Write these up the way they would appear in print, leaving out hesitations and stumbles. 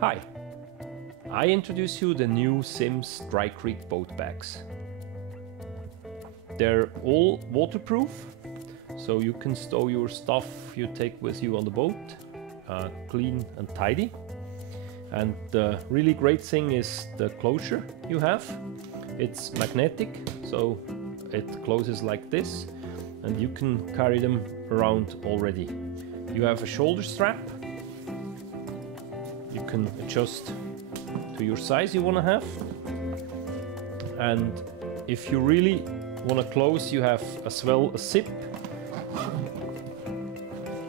Hi, I introduce you the new Simms Dry Creek boat bags. They're all waterproof, so you can stow your stuff you take with you on the boat clean and tidy. And the really great thing is the closure you have. It's magnetic, so it closes like this, and you can carry them around already. You have a shoulder strap. You can adjust to your size you want to have. And if you really want to close, you have as well a zip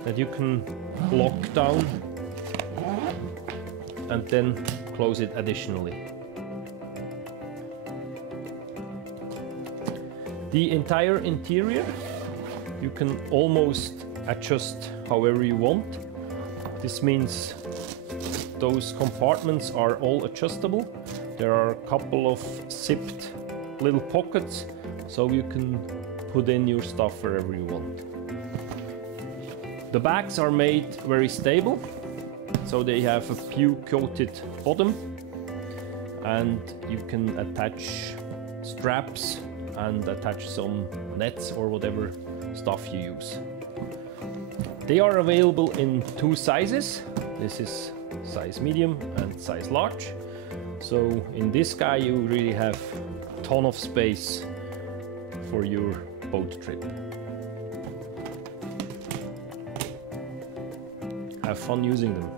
that you can lock down and then close it additionally. The entire interior you can almost adjust however you want. This means those compartments are all adjustable. There are a couple of zipped little pockets, so you can put in your stuff wherever you want. The bags are made very stable, so they have a PU-coated bottom, and you can attach straps and attach some nets or whatever stuff you use. They are available in two sizes. This is size medium and size large. So in this guy you really have a ton of space for your boat trip. Have fun using them.